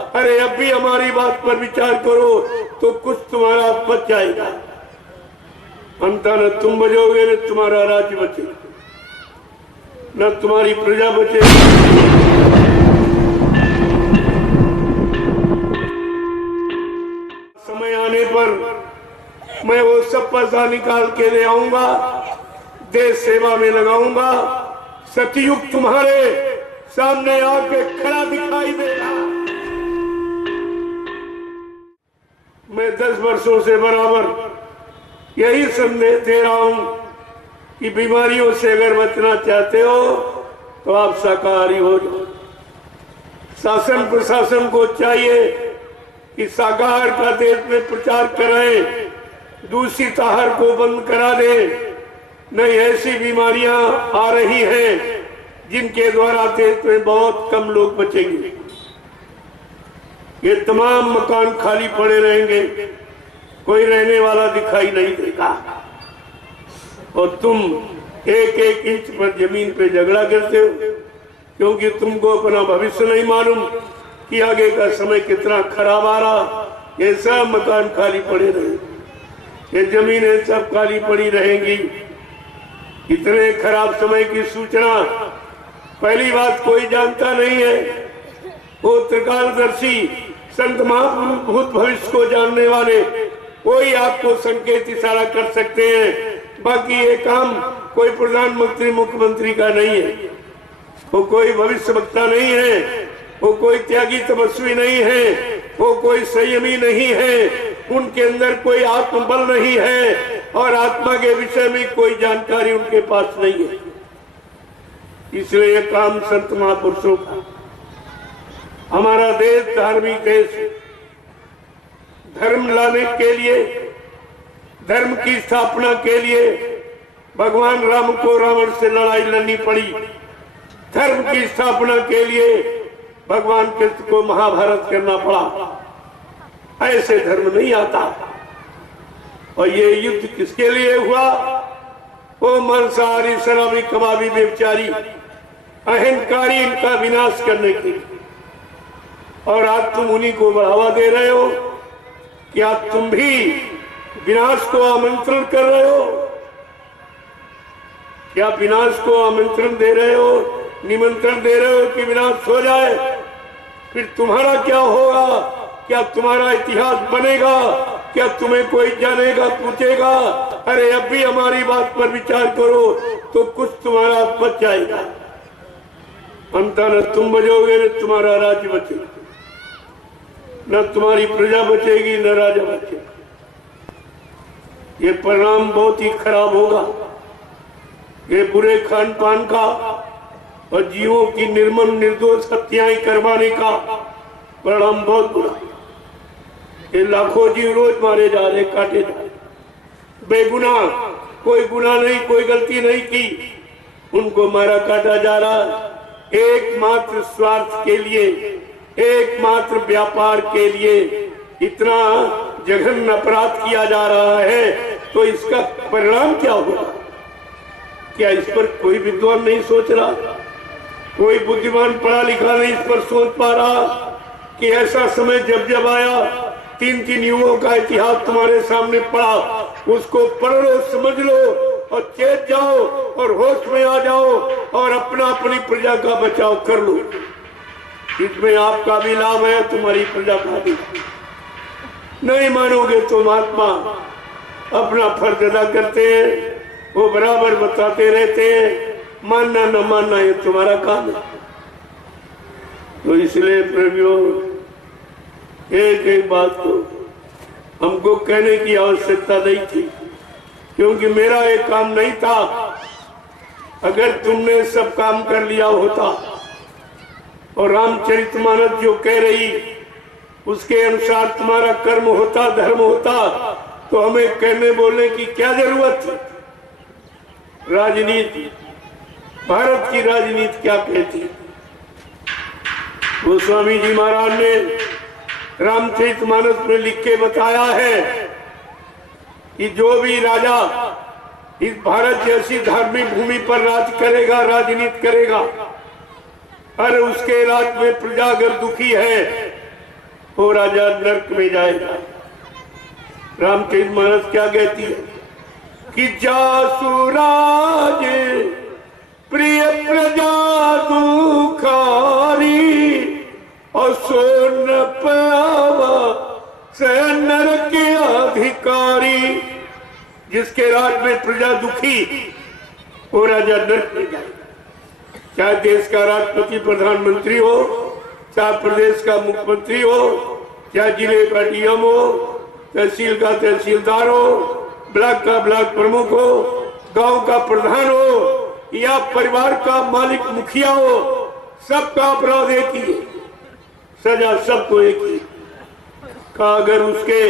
अरे अब भी हमारी बात पर विचार करो तो कुछ तुम्हारा बच जाएगा। अंता न तुम बचोगे न तुम्हारा राज्य बचेगा, न तुम्हारी प्रजा बचेगी। समय आने पर मैं वो सब पैसा निकाल के ले आऊंगा, देश सेवा में लगाऊंगा। सतयुग तुम्हारे सामने आके खड़ा दिखाई देगा। मैं 10 वर्षों से बराबर यही संदेश दे रहा हूं कि बीमारियों से अगर बचना चाहते हो तो आप शाकाहारी हो जाओ। शासन प्रशासन को चाहिए कि शाकाहार का देश में प्रचार कराएं, दूषित आहार को बंद करा दें। नहीं, ऐसी बीमारियां आ रही हैं जिनके द्वारा देश में बहुत कम लोग बचेंगे। ये तमाम मकान खाली पड़े रहेंगे, कोई रहने वाला दिखाई नहीं देगा। और तुम एक एक इंच पर जमीन पे झगड़ा करते हो क्योंकि तुमको अपना भविष्य नहीं मालूम कि आगे का समय कितना खराब आ रहा। ये सब मकान खाली पड़े रहेंगे, ये जमीनें सब खाली पड़ी रहेंगी। इतने खराब समय की सूचना पहली बात कोई जानता नहीं है। वो त्रिकालदर्शी संत महापुरुष भूत भविष्य को जानने वाले कोई आपको संकेत इशारा कर सकते हैं। बाकी ये काम कोई प्रधानमंत्री मुख्यमंत्री का नहीं है, वो कोई भविष्य वक्ता नहीं है, वो कोई त्यागी तपस्वी नहीं है, वो कोई संयमी नहीं है, उनके अंदर कोई आत्मबल नहीं है और आत्मा के विषय में कोई जानकारी उनके पास नहीं है। इसलिए यह काम संत महापुरुषों का। हमारा देश धार्मिक देश है। धर्म लाने के लिए, धर्म की स्थापना के लिए भगवान राम को रावण से लड़ाई लड़नी पड़ी। धर्म की स्थापना के लिए भगवान कृष्ण को महाभारत करना पड़ा। ऐसे धर्म नहीं आता। और ये युद्ध किसके लिए हुआ? वो मांसाहारी, शराबी, कबाबी, व्यभिचारी, अहंकारी, इनका विनाश करने के लिए। और आज तुम उन्हीं को बढ़ावा दे रहे हो। क्या तुम भी विनाश को आमंत्रण कर रहे हो? क्या विनाश को आमंत्रण दे रहे हो, निमंत्रण दे रहे हो कि विनाश हो जाए? फिर तुम्हारा क्या होगा? क्या तुम्हारा इतिहास बनेगा? क्या तुम्हें कोई जानेगा, पूछेगा? अरे अब भी हमारी बात पर विचार करो तो कुछ तुम्हारा बच जाएगा। अंता न तुम बचोगे न तुम्हारा राज्य बचेगा, न तुम्हारी प्रजा बचेगी न राजा बचेगा। ये परिणाम बहुत ही खराब होगा। ये बुरे खान पान का और जीवों की निर्मम निर्दोष हत्याएं करवाने का परिणाम बहुत बुरा। ये लाखों जीव रोज मारे जा रहे, काटे जा रहे, बेगुनाह, कोई गुनाह नहीं, कोई गलती नहीं की, उनको मारा काटा जा रहा। एकमात्र स्वार्थ के लिए, एकमात्र व्यापार के लिए इतना जघन्य अपराध किया जा रहा है। तो इसका परिणाम क्या होगा? क्या इस पर कोई विद्वान नहीं सोच रहा? कोई बुद्धिमान पढ़ा लिखा नहीं इस पर सोच पा रहा कि ऐसा समय जब जब आया, 3-3 युगों का इतिहास तुम्हारे सामने पड़ा, उसको पढ़ लो, समझ लो और चेत जाओ और होश में आ जाओ और अपना अपनी प्रजा का बचाव कर लो। इसमें आपका भी लाभ है, तुम्हारी प्रजा का भी। नहीं मानोगे तो महात्मा अपना फर्ज अदा करते हैं, वो बराबर बताते रहते हैं। मानना न मानना ये तुम्हारा काम है। तो इसलिए प्रेमियों, एक एक बात को हमको कहने की आवश्यकता नहीं थी, क्योंकि मेरा एक काम नहीं था। अगर तुमने सब काम कर लिया होता और रामचरितमानस जो कह रही उसके अनुसार तुम्हारा कर्म होता, धर्म होता, तो हमें कहने बोलने की क्या जरूरत थी? राजनीति, भारत की राजनीति क्या कहती है? गोस्वामी जी महाराज ने रामचरितमानस में लिख के बताया है कि जो भी राजा इस भारत जैसी धार्मिक भूमि पर राज करेगा, राजनीति करेगा, अरे उसके राज में प्रजा अगर दुखी है वो राजा नरक में जाएगा। रामचरित मानस क्या कहती है कि जासुराज प्रिय प्रजा दुखारी और सोन पावा से नरक के अधिकारी। जिसके राज में प्रजा दुखी वो राजा नरक में जाएगा। चाहे देश का राष्ट्रपति प्रधानमंत्री हो, चाहे प्रदेश का मुख्यमंत्री हो, चाहे जिले का डीएम हो, तहसील का तहसीलदार हो, ब्लॉक का ब्लॉक प्रमुख हो, गांव का प्रधान हो या परिवार का मालिक मुखिया हो, सबका अपराध एक ही है, सजा सबको एक ही का। अगर उसके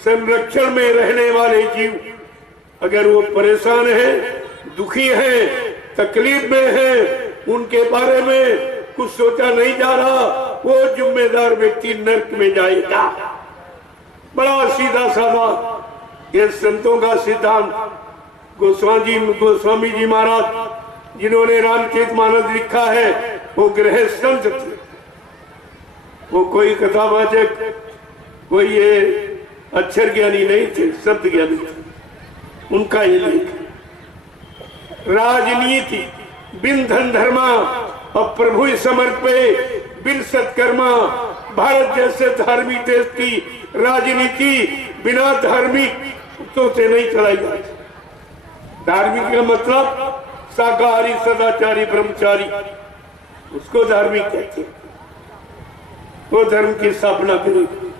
संरक्षण में रहने वाले जीव अगर वो परेशान है, दुखी है, तकलीफ में है, उनके बारे में कुछ सोचा नहीं जा रहा, वो जिम्मेदार व्यक्ति नरक में जाएगा। बड़ा सीधा साधा ये संतों का सिद्धांत। गोस्वामी जी महाराज जिन्होंने रामचरितमानस लिखा है वो गृह संत थे, वो कोई कथावाचक, कोई ये अक्षर ज्ञानी नहीं थे, शब्द ज्ञानी थे। उनका ये लेख राजनीति बिन धन धर्मा और प्रभु समर्पे बिन सत्कर्मा। भारत जैसे धार्मिक देश की राजनीति बिना धार्मिक तो से नहीं चलाई जाती। धार्मिक का मतलब शाकाहारी सदाचारी ब्रह्मचारी, उसको धार्मिक कहते हैं, वो धर्म की स्थापना करेगी।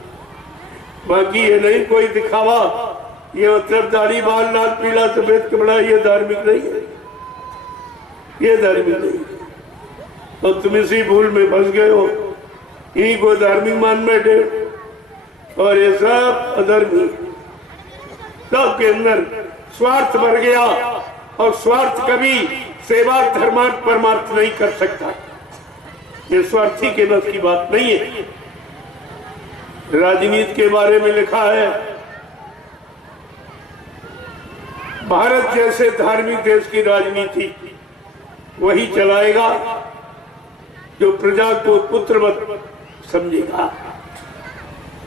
बाकी ये नहीं कोई दिखावा, ये मतलब दाढ़ी बाल लाल पीला सफेद कपड़ा, ये धार्मिक नहीं है, ये धार्मिक नहीं है। तो तुम इसी भूल में फंस गए हो, इन्हीं को धार्मिक मान बैठे और ये सब अधर्मी। सबके अंदर स्वार्थ भर गया और स्वार्थ कभी सेवा धर्मार्थ परमार्थ नहीं कर सकता। ये स्वार्थी के बस की बात नहीं है। राजनीति के बारे में लिखा है, भारत जैसे धार्मिक देश की राजनीति वही चलाएगा जो प्रजा को पुत्रवत समझेगा,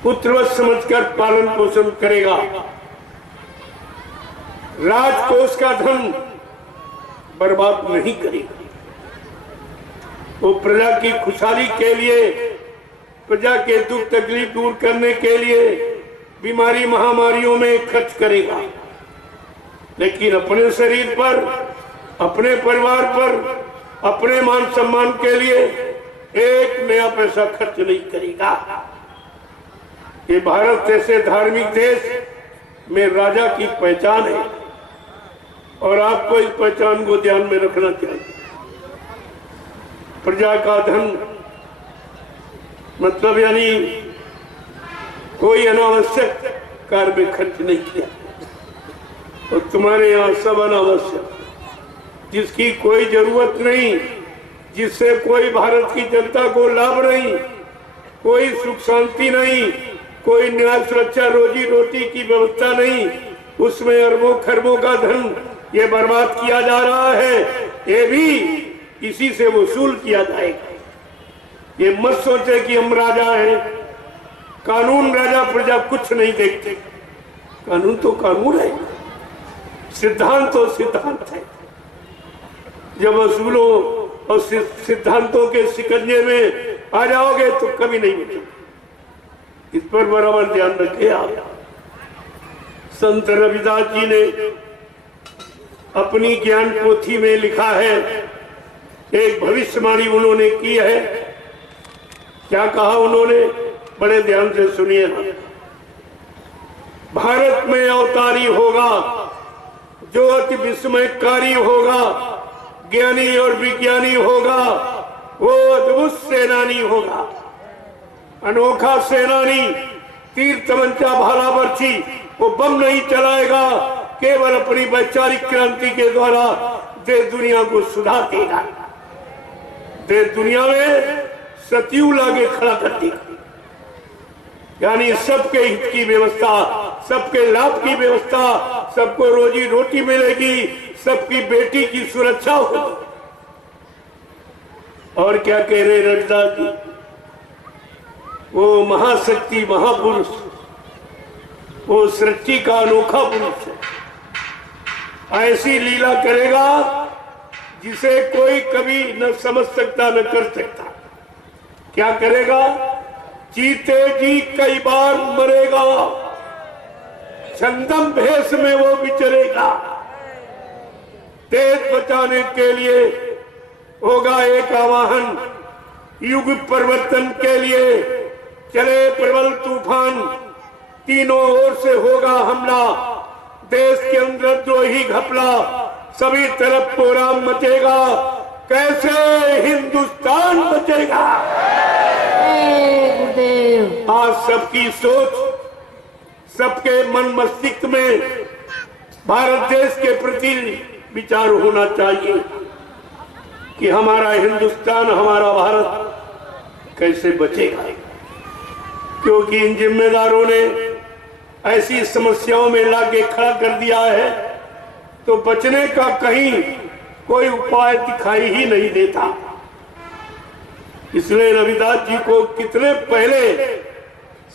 पुत्रवत समझकर पालन पोषण करेगा, राजकोष का धन बर्बाद नहीं करेगा, वो प्रजा की खुशहाली के लिए, प्रजा के दुख तकलीफ दूर करने के लिए बीमारी महामारियों में खर्च करेगा, लेकिन अपने शरीर पर, अपने परिवार पर, अपने मान सम्मान के लिए एक नया पैसा खर्च नहीं करेगा। ये भारत जैसे धार्मिक देश में राजा की पहचान है और आपको इस पहचान को ध्यान में रखना चाहिए। प्रजा का धन मतलब यानी कोई अनावश्यक कार्य में खर्च नहीं किया, और तुम्हारे यहाँ सब अनावश्यक, जिसकी कोई जरूरत नहीं, जिससे कोई भारत की जनता को लाभ नहीं, कोई सुख शांति नहीं, कोई न्याय सुरक्षा रोजी रोटी की व्यवस्था नहीं, उसमें अरबों खरबों का धन ये बर्बाद किया जा रहा है, ये भी इसी से वसूल किया जाएगा। ये मत सोचे कि हम राजा हैं, कानून राजा प्रजा कुछ नहीं देखते, कानून तो कानून है, सिद्धांत तो सिद्धांत है। जब वसूलो और सिद्धांतों के शिकंजे में आ जाओगे तो कभी नहीं बचोगे। इस पर बराबर ध्यान रखिए आप। संत रविदास जी ने अपनी ज्ञान पोथी में लिखा है, एक भविष्यवाणी उन्होंने की है। क्या कहा उन्होंने, बड़े ध्यान से सुनिए। भारत में अवतारी होगा जो अति विस्मयकारी होगा, ज्ञानी और विज्ञानी होगा, वो अद्भुत सेनानी होगा, अनोखा सेनानी, तीर तमंचा भाला बर्छी, वो बम नहीं चलाएगा, केवल अपनी वैचारिक क्रांति के द्वारा देश दुनिया को सुधार देगा, देश दुनिया में सतयुग लाके खड़ा कर देगा। यानी सबके हित की व्यवस्था, सबके लाभ की व्यवस्था, सबको रोजी रोटी मिलेगी, सबकी बेटी की सुरक्षा होगी। और क्या कह रहे रविदास जी, वो महाशक्ति महापुरुष, वो सृष्टि का अनोखा पुरुष है। ऐसी लीला करेगा जिसे कोई कभी न समझ सकता न कर सकता। क्या करेगा? जीते जी कई बार मरेगा, छंदम भेष में वो विचरेगा। देश बचाने के लिए होगा एक आवाहन, युग परिवर्तन के लिए चले प्रबल तूफान, तीनों ओर से होगा हमला, देश के अंदर द्रोही घपला, सभी तरफ कोहराम मचेगा, कैसे हिंदुस्तान बचेगा। आज सबकी सोच, सबके मन मस्तिष्क में भारत देश के प्रति विचार होना चाहिए कि हमारा हिंदुस्तान, हमारा भारत कैसे बचेगा। क्योंकि इन जिम्मेदारों ने ऐसी समस्याओं में लाके खड़ा कर दिया है तो बचने का कहीं कोई उपाय दिखाई ही नहीं देता। इसलिए रविदास जी को कितने पहले,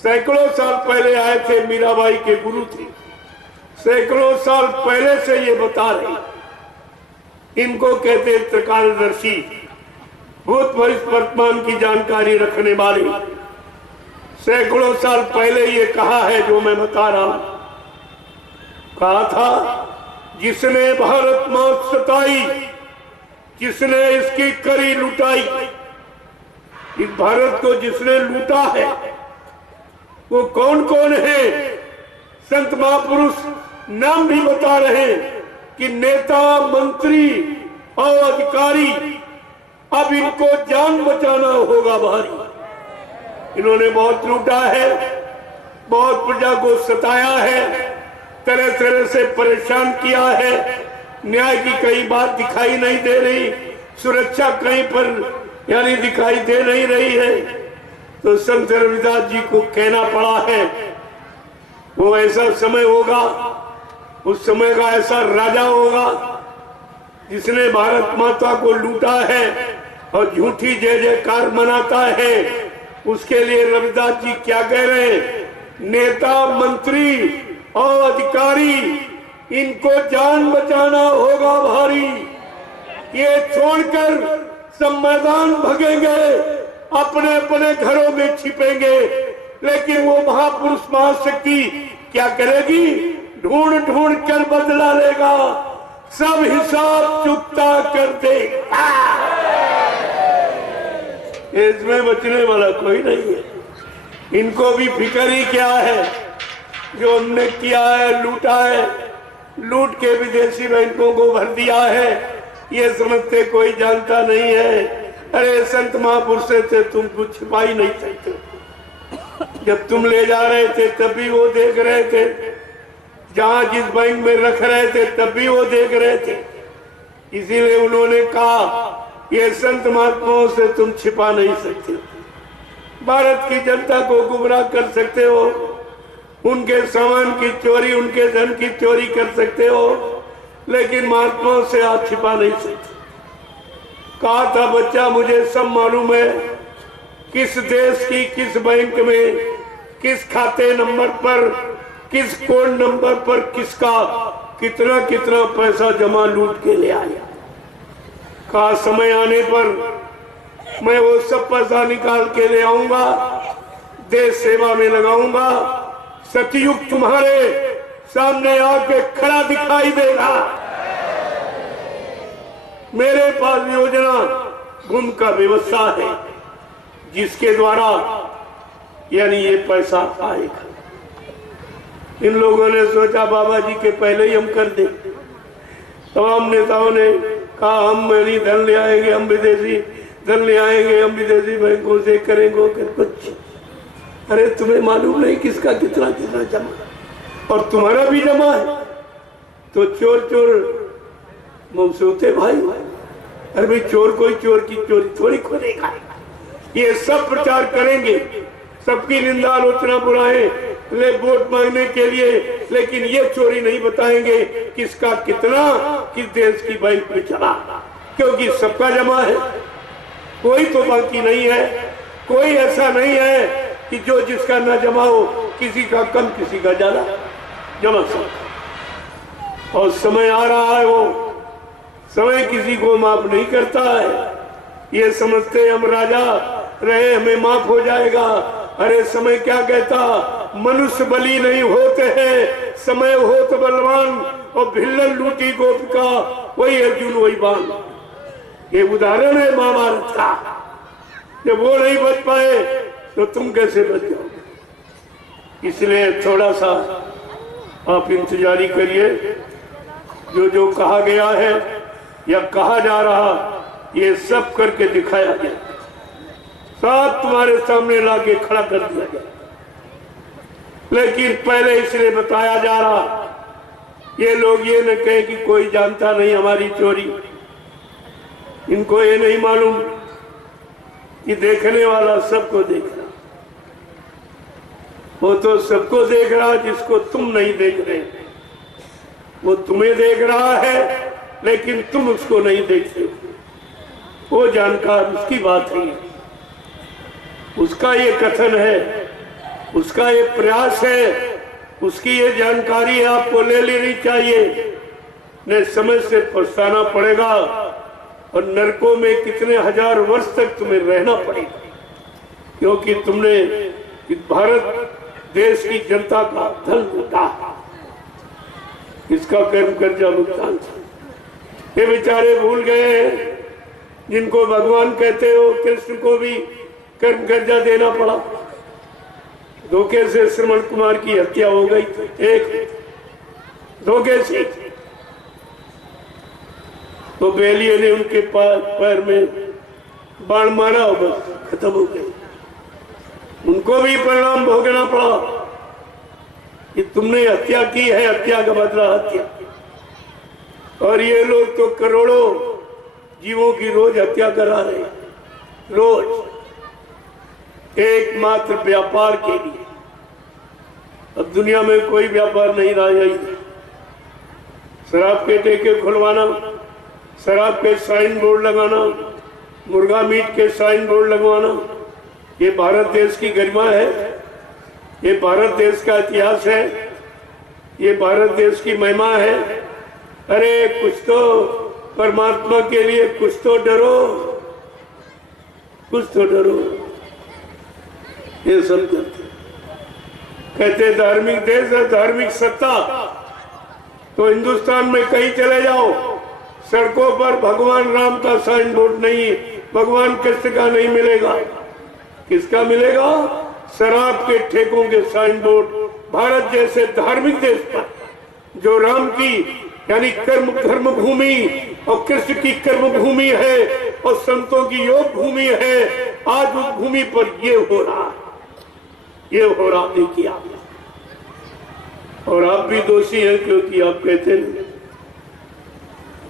सैकड़ों साल पहले आए थे, मीराबाई के गुरु थे, सैकड़ों साल पहले से ये बता रहे। इनको कहते त्रिकालदर्शी, भूत भविष्य वर्तमान की जानकारी रखने वाले। सैकड़ों साल पहले ये कहा है जो मैं बता रहा हूं। कहा था, जिसने भारत मां सताई, जिसने इसकी करी लुटाई, इस भारत को जिसने लूटा है वो कौन कौन है? संत महापुरुष नाम भी बता रहे हैं कि नेता, मंत्री और अधिकारी, अब इनको जान बचाना होगा भारी। इन्होंने बहुत लूटा है, बहुत प्रजा को सताया है, तरह तरह से परेशान किया है, न्याय की कई बात दिखाई नहीं दे रही, सुरक्षा कहीं पर यानी दिखाई दे नहीं रही है। तो संत रविदास जी को कहना पड़ा है, वो ऐसा समय होगा, उस समय का ऐसा राजा होगा जिसने भारत माता को लूटा है और झूठी जय जयकार मनाता है। उसके लिए रविदास जी क्या कह रहे हैं? नेता, मंत्री और अधिकारी, इनको जान बचाना होगा भारी। ये छोड़कर सब मैदान भगेंगे, अपने अपने घरों में छिपेंगे, लेकिन वो महापुरुष महाशक्ति क्या करेगी? ढूंढ ढूंढ कर बदला लेगा, सब हिसाब चुकता कर देगा। इसमें बचने वाला कोई नहीं है। इनको भी फिक्र ही क्या है? जो हमने किया है, लूटा है, लूट के विदेशी बैंकों को भर दिया है, ये समझते कोई जानता नहीं है। अरे संत महापुरुष थे, तुम कुछ छिपा ही नहीं सकते। जब तुम ले जा रहे थे तब भी वो देख रहे थे, जहां जिस बैंक में रख रहे थे तब भी वो देख रहे थे। इसीलिए उन्होंने कहा, ये संत महात्माओं से तुम छिपा नहीं सकते। भारत की जनता को गुमराह कर सकते हो, उनके सामान की चोरी, उनके धन की चोरी कर सकते हो, लेकिन महात्माओं से आप छिपा नहीं सकते। कहा था बच्चा, मुझे सब मालूम है, किस देश की किस बैंक में, किस खाते नंबर पर, किस कोड नंबर पर किसका कितना कितना पैसा जमा लूट के ले आया। कहा समय आने पर मैं वो सब पैसा निकाल के ले आऊंगा, देश सेवा में लगाऊंगा, सतयुग तुम्हारे सामने आके खड़ा दिखाई देगा। मेरे पास योजना घूम का व्यवस्था है जिसके द्वारा यानी ये पैसा आएगा। इन लोगों ने सोचा बाबा जी के पहले ही हम कर दें। तमाम नेताओं ने कहा हम यानी धन ले आएंगे, हम विदेशी धन ले आएंगे, हम विदेशी बैंकों से करेंगे कुछ। अरे तुम्हें मालूम नहीं किसका कितना कितना जमा, और तुम्हारा भी जमा है तो चोर चोर मुंह से होते भाई। अरे भाई चोर कोई चोर की चोरी थोड़ी खोलेगा। ये सब प्रचार करेंगे, सबकी निंदा आलोचना बुराएं ले वोट मांगने के लिए, लेकिन ये चोरी नहीं बताएंगे किसका कितना किस देश की बैंक में चला, क्योंकि सबका जमा है, कोई तो बाकी नहीं है। कोई ऐसा नहीं है कि जो जिसका न जमा हो, किसी का कम किसी का ज्यादा जमा सकता। और समय आ रहा है, वो समय किसी को माफ नहीं करता है। ये समझते हम राजा रहे हमें माफ हो जाएगा। अरे समय क्या कहता, मनुष्य बली नहीं होते हैं, समय हो तो बलवान। और भिल्लन लूटी गोप का, वही अर्जुन वही बाण। ये उदाहरण है महाभारत का। जब वो नहीं बच पाए तो तुम कैसे बच जाओगे? इसलिए थोड़ा सा आप इंतजारी करिए। जो जो कहा गया है या कहा जा रहा, ये सब करके दिखाया गया, सब तुम्हारे सामने लाके खड़ा कर दिया गया। लेकिन पहले इसलिए बताया जा रहा, ये लोग ये न कहे कि कोई जानता नहीं हमारी चोरी। इनको ये नहीं मालूम कि देखने वाला सबको देख रहा। वो तो सबको देख रहा जिसको तुम नहीं देख रहे। वो तुम्हें देख रहा है लेकिन तुम उसको नहीं देखते। वो जानकार, उसकी बात है, उसका ये कथन है, उसका ये प्रयास है, उसकी ये जानकारी आपको ले लेनी चाहिए। न समय से पछताना पड़ेगा और नरकों में कितने हजार वर्ष तक तुम्हें रहना पड़ेगा, क्योंकि तुमने इस भारत देश की जनता का धन लूटा, इसका कर्म कर्जा भुगतान। ये बेचारे भूल गए, जिनको भगवान कहते हो, कृष्ण को भी कर्म कर्जा देना पड़ा। धोखे से श्रवण कुमार की हत्या हो गई, एक धोखे से। तो बेलिए ने उनके पैर में बाण मारा और बस खत्म हो गए। उनको भी परिणाम भोगना पड़ा कि तुमने हत्या की है, हत्या का बदला हत्या। और ये लोग तो करोड़ों जीवों की रोज हत्या करा रहे, रोज एकमात्र व्यापार के लिए। अब दुनिया में कोई व्यापार नहीं रहा है। शराब के ठेके खुलवाना, शराब के साइन बोर्ड लगाना, मुर्गा मीट के साइन बोर्ड लगवाना, ये भारत देश की गरिमा है, ये भारत देश का इतिहास है, ये भारत देश की महिमा है। अरे कुछ तो परमात्मा के लिए कुछ तो डरो, कुछ तो डरो। ये सब कहते धार्मिक देश है, धार्मिक सत्ता। तो हिंदुस्तान में कहीं चले जाओ, सड़कों पर भगवान राम का साइन बोर्ड नहीं, भगवान कृष्ण का नहीं मिलेगा। किसका मिलेगा? शराब के ठेकों के साइन बोर्ड। भारत जैसे धार्मिक देश पर, जो राम की यानी कर्म भूमि और कृष्ण की कर्म भूमि है और संतों की योग भूमि है, आज उस भूमि पर ये हो रहा, ये हो रहा। देखिए आप, और आप भी दोषी हैं, क्योंकि आप कहते हैं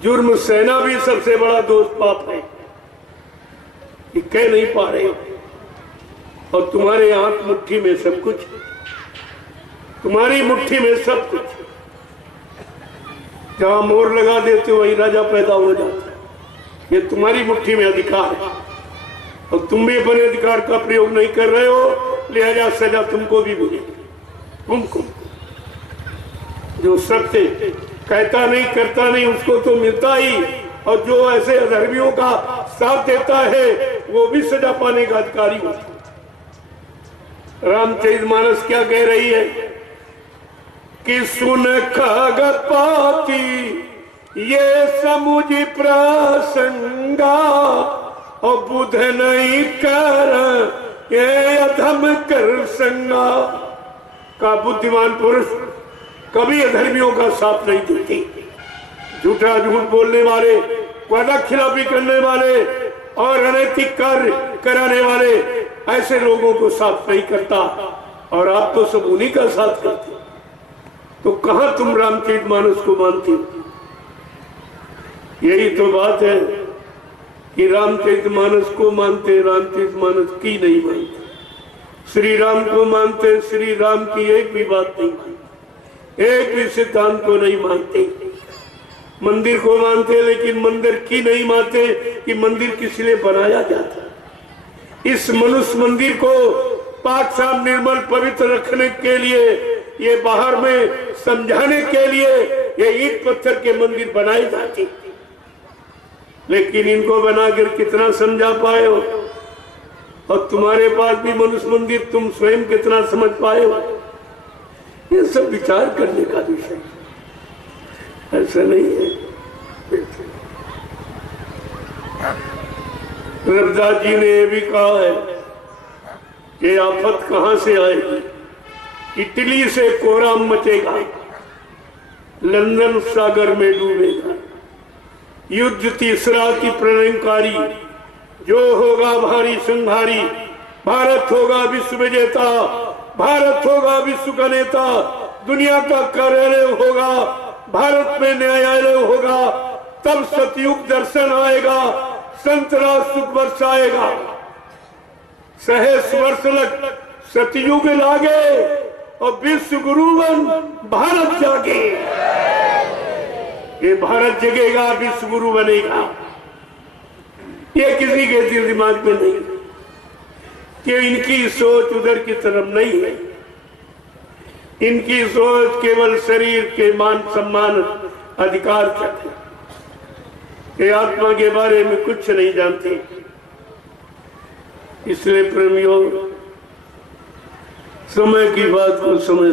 जुर्म सहना भी सबसे बड़ा दोष पाप है। ये कह नहीं पा रहे हो, और तुम्हारे हाथ मुट्ठी में सब कुछ, तुम्हारी मुट्ठी में सब कुछ। जहां मोर लगा देते हो वही राजा पैदा हो जाता है। ये तुम्हारी मुट्ठी में अधिकार है, और तुम भी अपने अधिकार का प्रयोग नहीं कर रहे हो, लिहाजा सजा तुमको भी मिलेगी। तुमको जो सत्य कहता नहीं, करता नहीं, उसको तो मिलता ही, और जो ऐसे अधर्मियों का साथ देता है वो भी सजा पाने का अधिकारी होता है। रामचरितमानस क्या कह रही है कि सुन खगपाती ये समुझ प्रसंगा, और बुध नहीं कर ये अधम कर संगा। का बुद्धिमान पुरुष कभी अधर्मियों का साथ नहीं देते। झूठा झूठ बोलने वाले, वादा खिलाफी करने वाले और अनैतिक कार्य कराने वाले ऐसे लोगों को साथ नहीं करता, और आप तो सब उन्हीं का साथ करते। तो कहां तुम रामचरितमानस को मानते हो? यही तो बात है कि रामचरितमानस को मानते, रामचरितमानस की नहीं मानते। श्री राम को मानते, श्री राम की एक भी बात नहीं मानते, एक भी सिद्धांत को नहीं मानते। मंदिर को मानते लेकिन मंदिर की नहीं मानते कि मंदिर किस लिए बनाया जाता। इस मनुष्य मंदिर को पाक साफ निर्मल पवित्र रखने के लिए, ये बाहर में समझाने के लिए ये ईंट पत्थर के मंदिर बनाए जाते, लेकिन इनको बनाकर कितना समझा पाए हो? और तुम्हारे पास भी मनुष्य मंदिर, तुम स्वयं कितना समझ पाए हो? ये सब विचार करने का विषय, ऐसा नहीं है। रविदास जी ने यह भी कहा है कि आफत कहां से आएगी? इटली से कोहरा मचेगा, लंदन सागर में डूबेगा, युद्ध तीसरा की प्रणयकारी, जो होगा भारी संहारी, भारत होगा विश्व विजेता, भारत होगा विश्व का नेता, दुनिया का कार्यालय होगा, भारत में न्यायालय होगा, तब सतयुग दर्शन आएगा, संत राज सुख बरसाएगा। सहस वर्ष लग सतयुग लागे और विश्व गुरु बन भारत जागे। ये भारत जगेगा, विश्व गुरु बनेगा। ये किसी के दिल दिमाग में नहीं कि इनकी सोच उधर की तरफ नहीं है। इनकी सोच केवल शरीर के मान सम्मान अधिकार तक है। ये आत्मा के बारे में कुछ नहीं जानती। इसलिए प्रेमियों, समय की बात को समझ